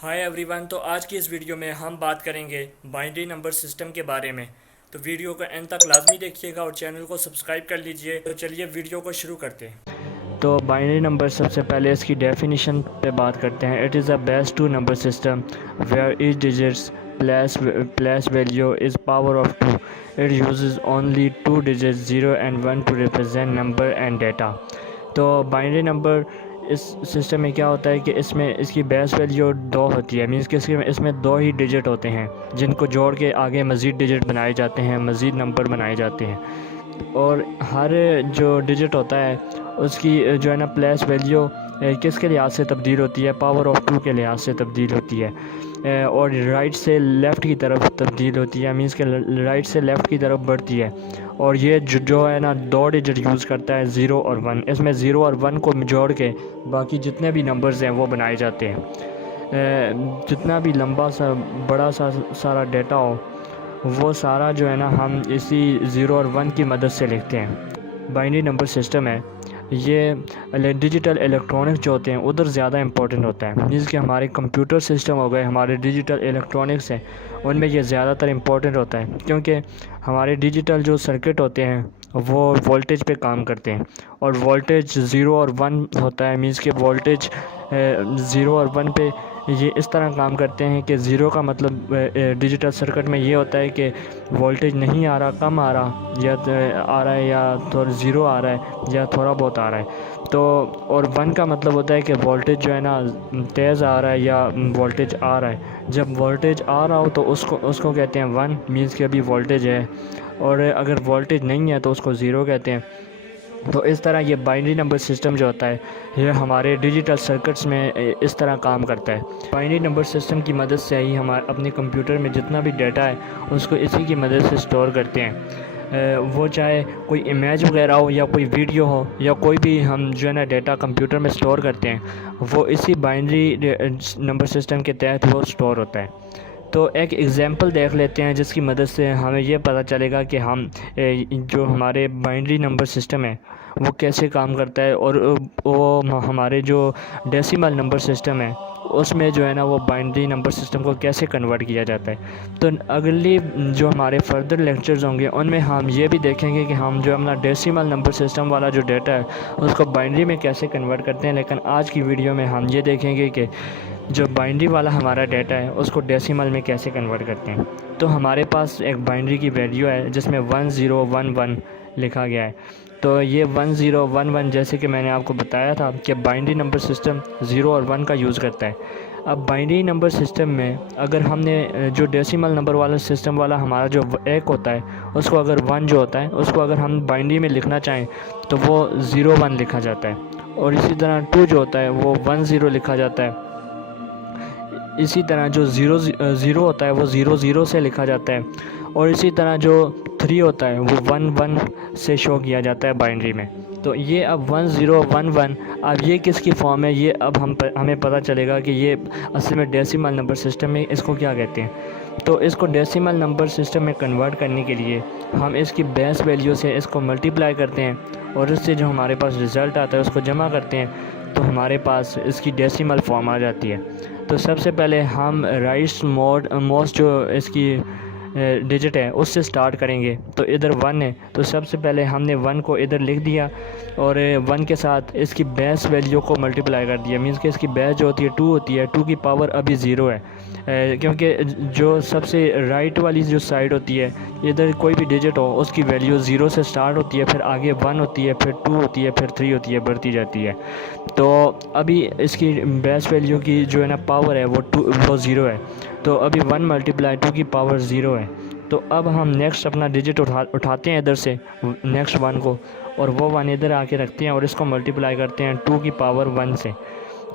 Hi everyone. तो आज की इस वीडियो में हम बात करेंगे बाइनरी नंबर सिस्टम के बारे में। तो वीडियो को एंड तक लाजमी देखिएगा और चैनल को सब्सक्राइब कर लीजिए। तो चलिए वीडियो को शुरू करते हैं। तो बाइनरी नंबर सबसे पहले इसकी डेफिनेशन पे बात करते हैं। It is a base two number system where each digits place value is power of two. It uses only two digits 0 and 1 to represent number and data. तो बाइनरी नंबर इस system में क्या होता है कि इसमें इसकी बेस वैल्यू 2 होती है। मीन्स कि इसमें 2 ही डिजिट होते हैं जिनको जोड़ के आगे मज़ीद डिजिट बनाए जाते हैं, मज़ीद नंबर बनाए जाते हैं। और हर जो डिजिट होता है उसकी जो है ना प्लस वैल्यू किसके लिहाज से तब्दील होती है, पावर ऑफ 2 के लिहाज से तब्दील होती है। और राइट से लेफ़्ट की तरफ तब्दील होती है। मीन्स के राइट से लेफ़्ट की तरफ बढ़ती है। और ये जो है ना 2 डिजिट यूज़ करता है, 0 और 1। इसमें 0 और 1 को जोड़ के बाकी जितने भी नंबर्स हैं वो बनाए जाते हैं। जितना भी लंबा सा बड़ा सा सारा डेटा हो वो सारा जो है ना हम इसी 0 और 1 की मदद से लिखते हैं। बाइनरी नंबर सिस्टम है ये डिजिटल इलेक्ट्रॉनिक्स जो होते हैं उधर ज़्यादा इंपॉर्टेंट होता है। मीन्स कि हमारे कंप्यूटर सिस्टम हो गए, हमारे डिजिटल इलेक्ट्रॉनिक्स हैं, उनमें ये ज़्यादातर इम्पोर्टेंट होता है क्योंकि हमारे डिजिटल जो सर्किट होते हैं वो वोल्टेज पे काम करते हैं। और वोल्टेज 0 और 1 होता है। मीन्स कि वोल्टेज 0 और 1 पे ये इस तरह काम करते हैं कि 0 का मतलब डिजिटल सर्किट में ये होता है कि वोल्टेज नहीं आ रहा, कम आ रहा, या आ रहा है, या थोड़ा 0 आ रहा है, या थोड़ा बहुत आ रहा है। तो और 1 का मतलब होता है कि वोल्टेज जो है ना तेज़ आ रहा है या वोल्टेज आ रहा है। जब वोल्टेज आ रहा हो तो उसको कहते हैं 1। मीन्स कि अभी वोल्टेज है। और अगर वोल्टेज नहीं है तो उसको 0 कहते हैं। तो इस तरह ये बाइनरी नंबर सिस्टम जो होता है ये हमारे डिजिटल सर्किट्स में इस तरह काम करता है। बाइनरी नंबर सिस्टम की मदद से ही हम अपने कंप्यूटर में जितना भी डाटा है उसको इसी की मदद से स्टोर करते हैं। वो चाहे कोई इमेज वगैरह हो या कोई वीडियो हो या कोई भी हम जो है ना डाटा कंप्यूटर में स्टोर करते हैं वो इसी बाइनरी नंबर सिस्टम के तहत वो स्टोर होता है। तो एक एग्ज़ाम्पल देख लेते हैं जिसकी मदद से हमें ये पता चलेगा कि हम जो हमारे बाइनरी नंबर सिस्टम है वो कैसे काम करता है। और वो हमारे जो डेसिमल नंबर सिस्टम है उसमें जो है ना वो बाइनरी नंबर सिस्टम को कैसे कन्वर्ट किया जाता है। तो अगली जो हमारे फर्दर लेक्चर्स होंगे उनमें हम ये भी देखेंगे कि हम जो अपना डेसिमल नंबर सिस्टम वाला जो डेटा है उसको बाइनरी में कैसे कन्वर्ट करते हैं। लेकिन आज की वीडियो में हम ये देखेंगे कि जो बाइनरी वाला हमारा डाटा है उसको डेसिमल में कैसे कन्वर्ट करते हैं। तो हमारे पास एक बाइनरी की वैल्यू है जिसमें 1011 लिखा गया है। तो ये 1011 जैसे कि मैंने आपको बताया था कि बाइनरी नंबर सिस्टम 0 और 1 का यूज़ करता है। अब बाइनरी नंबर सिस्टम में अगर हमने जो डेसिमल नंबर वाला सिस्टम वाला हमारा जो एक होता है उसको अगर 1 जो होता है उसको अगर हम बाइनरी में लिखना चाहें तो वो 01 लिखा जाता है। और इसी तरह 2 जो होता है वो 10 लिखा जाता है। इसी तरह जो ज़ीरो होता है वो 00 से लिखा जाता है। और इसी तरह जो 3 होता है वो 11 से शो किया जाता है बाइनरी में। तो ये अब 1011 अब ये किसकी फॉर्म है ये अब हमें पता चलेगा कि ये असल में डेसिमल नंबर सिस्टम में इसको क्या कहते हैं। तो इसको डेसिमल नंबर सिस्टम में कन्वर्ट करने के लिए हम इसकी बेस वैल्यू से इसको मल्टीप्लाई करते हैं और इससे जो हमारे पास रिज़ल्ट आता है उसको जमा करते हैं तो हमारे पास इसकी डेसिमल फॉर्म आ जाती है। तो सबसे पहले हम राइट मोस्ट जो इसकी डिजिट है उससे स्टार्ट करेंगे। तो इधर 1 है तो सबसे पहले हमने 1 को इधर लिख दिया और 1 के साथ इसकी बेस वैल्यू को मल्टीप्लाई कर दिया। मीन्स कि इसकी बेस जो होती है 2 होती है, 2 की पावर अभी 0 है। क्योंकि जो सबसे राइट वाली जो साइड होती है इधर कोई भी डिजिट हो उसकी वैल्यू 0 से स्टार्ट होती है, फिर आगे 1 होती है, फिर 2 होती है, फिर 3 होती है, बढ़ती जाती है। तो अभी इसकी बेस वैल्यू की जो है ना पावर है वो 0 है। तो अभी 1 मल्टीप्लाई 2 की पावर 0 है। तो अब हम नेक्स्ट अपना डिजिट उठाते हैं इधर से नेक्स्ट 1 को और वो 1 इधर आके रखते हैं और इसको मल्टीप्लाई करते हैं 2 की पावर 1 से।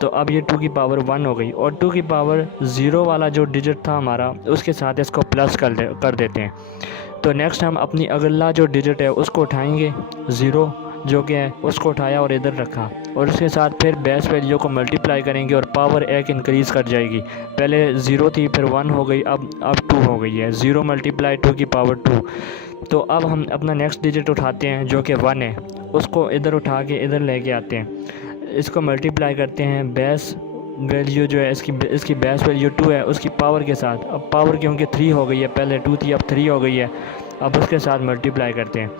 तो अब ये 2 की पावर 1 हो गई और 2 की पावर 0 वाला जो डिजिट था हमारा उसके साथ इसको प्लस कर देते हैं। तो नेक्स्ट हम अपनी अगला जो डिजिट है उसको उठाएंगे 0 जो कि है उसको उठाया और इधर रखा और उसके साथ फिर बेस वैल्यू को मल्टीप्लाई करेंगे और पावर 1 इंक्रीज़ कर जाएगी। पहले 0 थी फिर 1 हो गई, अब 2 हो गई है। 0 मल्टीप्लाई 2 की पावर 2। तो अब हम अपना नेक्स्ट डिजिट उठाते हैं जो कि 1 है, उसको इधर उठा के इधर लेके आते हैं, इसको मल्टीप्लाई करते हैं बेस वैल्यू जो है इसकी बेस वैल्यू 2 है उसकी पावर के साथ, अब पावर क्योंकि 3 हो गई है, पहले 2 थी अब 3 हो गई है, अब उसके साथ मल्टीप्लाई करते हैं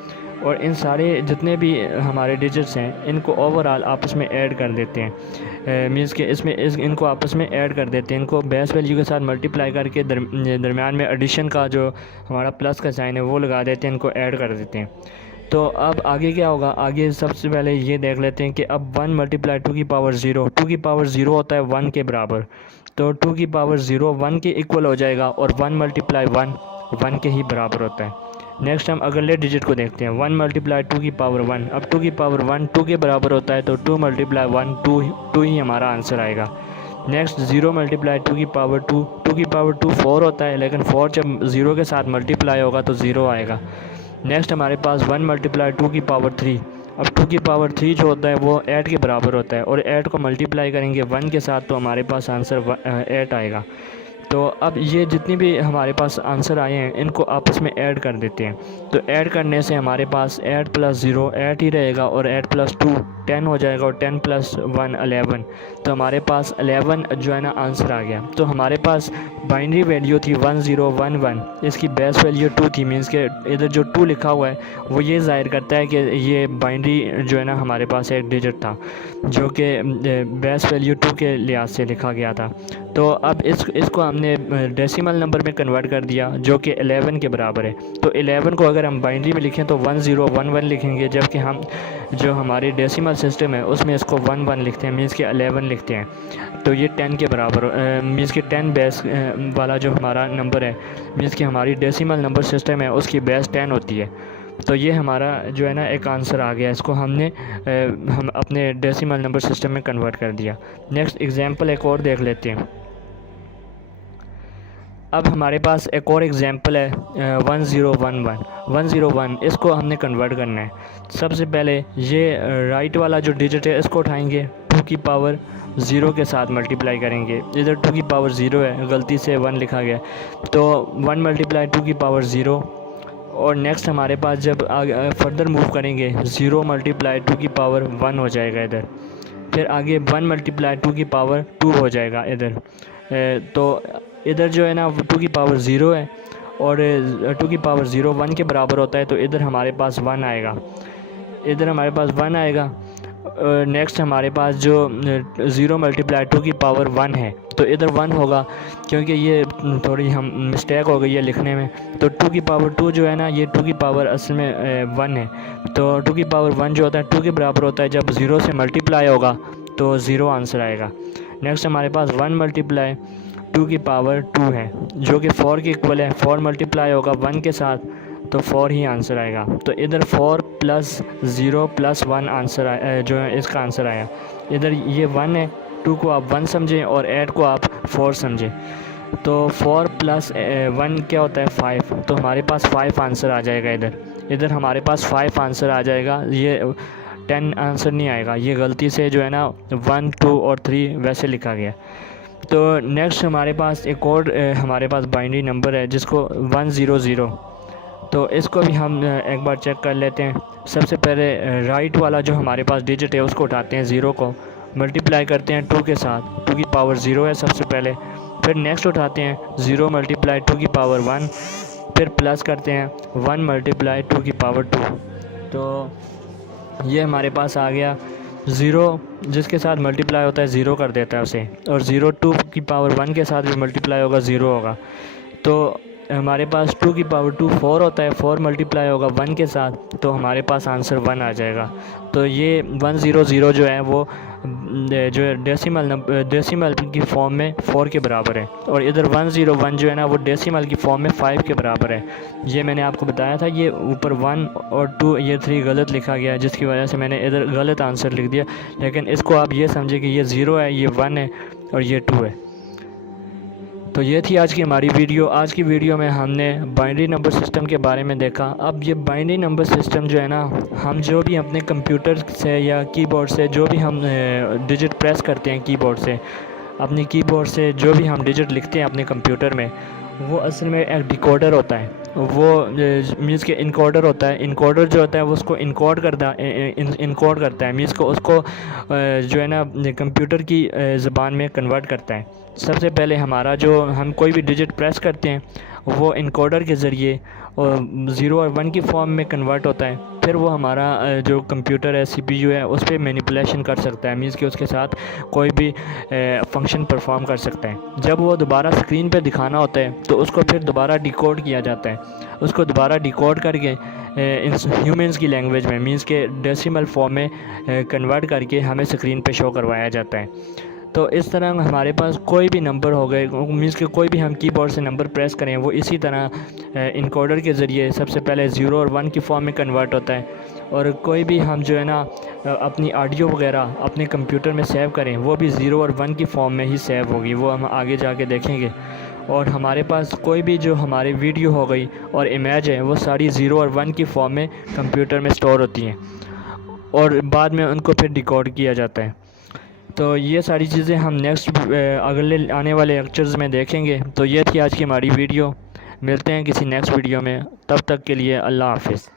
और इन सारे जितने भी हमारे डिजिट्स हैं इनको ओवरऑल आपस में ऐड कर देते हैं। मींस के इनको आपस में ऐड कर देते हैं, इनको बेस वैल्यू के साथ मल्टीप्लाई करके दरमियान में एडिशन का जो हमारा प्लस का साइन है वो लगा देते हैं, इनको ऐड कर देते हैं। तो अब आगे क्या होगा, आगे सबसे पहले ये देख लेते हैं कि अब 1 मल्टीप्लाई 2 की पावर 0, 2 की पावर 0 होता है 1 के बराबर, तो 2 की पावर 0 1 के इक्वल हो जाएगा और 1 मल्टीप्लाई 1 1 के ही बराबर होता है। नेक्स्ट हम अगले डिजिट को देखते हैं, 1 मल्टीप्लाई 2 की पावर 1, अब 2 की पावर 1 2 के बराबर होता है, तो 2 मल्टीप्लाई 1 2 ही हमारा आंसर आएगा। नेक्स्ट 0 मल्टीप्लाई 2 की पावर 2, 2 की पावर 2 4 होता है, लेकिन 4 जब 0 के साथ मल्टीप्लाई होगा तो 0 आएगा। नेक्स्ट हमारे पास 1 मल्टीप्लाई 2 की पावर 3, अब 2 की पावर 3 जो होता है वो 8 के बराबर होता है और 8 को मल्टीप्लाई करेंगे 1 के साथ तो हमारे पास आंसर 8 आएगा। तो अब ये जितनी भी हमारे पास आंसर आए हैं इनको आपस में ऐड कर देते हैं, तो ऐड करने से हमारे पास 8 प्लस 0 8 ही रहेगा और 8 प्लस 2 10 हो जाएगा और 10 प्लस 1 11, तो हमारे पास 11 जो है ना आंसर आ गया। तो हमारे पास बाइनरी वैल्यू थी 1011, इसकी बेस वैल्यू 2 थी, मीन्स के इधर जो 2 लिखा हुआ है वो ये ज़ाहिर करता है कि ये बाइनरी जो है ना हमारे पास एक डिजिट था जो कि बेस वैल्यू 2 के लिहाज से लिखा गया था। तो अब इसको हमने डेसिमल नंबर में कन्वर्ट कर दिया जो कि 11 के बराबर है। तो 11 को अगर हम बाइनरी में लिखें तो 1011 लिखेंगे, जबकि हम जो हमारी डेसिमल सिस्टम है उसमें इसको 11 लिखते हैं, मीन्स के 11 लिखते हैं। तो ये 10 के बराबर मीन्स के 10 बेस वाला जो हमारा नंबर है, मीन्स कि हमारी डेसिमल नंबर सिस्टम है उसकी बेस 10 होती है। तो ये हमारा जो है ना एक आंसर आ गया, इसको हमने हम अपने डेसिमल नंबर सिस्टम में कन्वर्ट कर दिया। नेक्स्ट एग्जांपल एक और देख लेते हैं। अब हमारे पास एक और एग्जांपल है 1011, इसको हमने कन्वर्ट करना है। सबसे पहले ये राइट वाला जो डिजिट है इसको उठाएंगे, 2 की पावर 0 के साथ मल्टीप्लाई करेंगे, इधर 2 की पावर 0 है, गलती से 1 लिखा गया, तो 1 मल्टीप्लाई 2 की पावर 0। और नेक्स्ट हमारे पास जब आगे फर्दर मूव करेंगे 0 मल्टीप्लाई 2 की पावर 1 हो जाएगा इधर, फिर आगे 1 मल्टीप्लाई 2 की पावर 2 हो जाएगा इधर। तो इधर जो है ना 2 की पावर 0 है और 2 की पावर 0 1 के बराबर होता है, तो इधर हमारे पास 1 आएगा, इधर हमारे पास 1 आएगा। नेक्स्ट हमारे पास जो 0 मल्टीप्लाई 2 की पावर 1 है तो इधर 1 होगा, क्योंकि ये थोड़ी हम मिस्टेक हो गई है लिखने में। तो 2 की पावर 2 जो है ना ये 2 की पावर असल में 1 है, तो 2 की पावर 1 जो होता है 2 के बराबर होता है, जब 0 से मल्टीप्लाई होगा तो 0 आंसर आएगा। नेक्स्ट हमारे पास 1 मल्टीप्लाई 2 की पावर 2 है जो कि 4 के इक्वल है, 4 मल्टीप्लाई होगा 1 के साथ तो 4 ही आंसर आएगा। तो इधर 4 प्लस 0 प्लस 1 आंसर जो है इसका आंसर आया। इधर ये 1 है, 2 को आप 1 समझें और 8 को आप 4 समझें, तो 4 प्लस 1 क्या होता है 5, तो हमारे पास 5 आंसर आ जाएगा। इधर हमारे पास 5 आंसर आ जाएगा, ये 10 आंसर नहीं आएगा, ये गलती से जो है ना 1 2 और 3 वैसे लिखा गया। तो नेक्स्ट हमारे पास एक और हमारे पास बाइनरी नंबर है जिसको 100, तो इसको भी हम एक बार चेक कर लेते हैं। सबसे पहले राइट वाला जो हमारे पास डिजिट है उसको उठाते हैं, 0 को मल्टीप्लाई करते हैं 2 के साथ, 2 की पावर 0 है सबसे पहले, फिर नेक्स्ट उठाते हैं 0 मल्टीप्लाई 2 की पावर 1, फिर प्लस करते हैं 1 मल्टीप्लाई 2 की पावर 2, तो ये हमारे पास आ गया। 0 जिसके साथ मल्टीप्लाई होता है 0 कर देता है उसे, और 0 2 की पावर 1 के साथ भी मल्टीप्लाई होगा 0 होगा, तो हमारे पास 2 की पावर 2 4 होता है, 4 मल्टीप्लाई होगा 1 के साथ, तो हमारे पास आंसर 1 आ जाएगा। तो ये 100 जो है वो जो है डेसिमल की फॉर्म में 4 के बराबर है, और इधर 101 जो है ना वो डेसिमल की फॉर्म में 5 के बराबर है। ये मैंने आपको बताया था, ये ऊपर 1 और 2 ये 3 गलत लिखा गया जिसकी वजह से मैंने इधर गलत आंसर लिख दिया, लेकिन इसको आप ये समझे कि ये 0 है, ये 1 है और ये 2 है। तो ये थी आज की हमारी वीडियो। आज की वीडियो में हमने बाइनरी नंबर सिस्टम के बारे में देखा। अब ये बाइनरी नंबर सिस्टम जो है ना, हम जो भी अपने कंप्यूटर से या कीबोर्ड से जो भी हम डिजिट प्रेस करते हैं कीबोर्ड से, अपने कीबोर्ड से जो भी हम डिजिट लिखते हैं अपने कंप्यूटर में, वो असल में एक डिकोडर होता है। वो मीन्स के इनकोडर होता है। इनकोडर जो होता है वो उसको इनकोड करता है मीन्स को उसको जो है ना कंप्यूटर की ज़बान में कन्वर्ट करता है। सबसे पहले हमारा जो हम कोई भी डिजिट प्रेस करते हैं वो इनकोडर के ज़रिए 0 और 1 की फॉर्म में कन्वर्ट होता है। फिर वो हमारा जो कंप्यूटर है CPU है उस पर मैनिपुलेशन कर सकता है मीन्स कि उसके साथ कोई भी फंक्शन परफॉर्म कर सकता है। जब वो दोबारा स्क्रीन पे दिखाना होता है तो उसको फिर दोबारा डिकोड किया जाता है। उसको दोबारा डिकोड करके ह्यूमंस की लैंग्वेज में मींस के डेसिमल फॉर्म में कन्वर्ट करके हमें स्क्रीन पे शो करवाया जाता है। तो इस तरह हमारे पास कोई भी नंबर हो गए मींस के कोई भी हम कीबोर्ड से नंबर प्रेस करें वो इसी तरह इनकोडर के ज़रिए सबसे पहले 0 और 1 की फॉर्म में कन्वर्ट होता है। और कोई भी हम जो है ना अपनी ऑडियो वगैरह अपने कंप्यूटर में सेव करें वो भी 0 और 1 की फॉर्म में ही सेव होगी, वो हम आगे जाके देखेंगे। और हमारे पास कोई भी जो हमारी वीडियो हो गई और इमेज है वो सारी 0 और 1 की फॉर्म में कंप्यूटर में स्टोर होती हैं और बाद में उनको फिर डिकोड किया जाता है। तो ये सारी चीज़ें हम नेक्स्ट अगले आने वाले लेक्चर्स में देखेंगे। तो ये थी आज की हमारी वीडियो। मिलते हैं किसी नेक्स्ट वीडियो में, तब तक के लिए अल्लाह हाफ़िज़।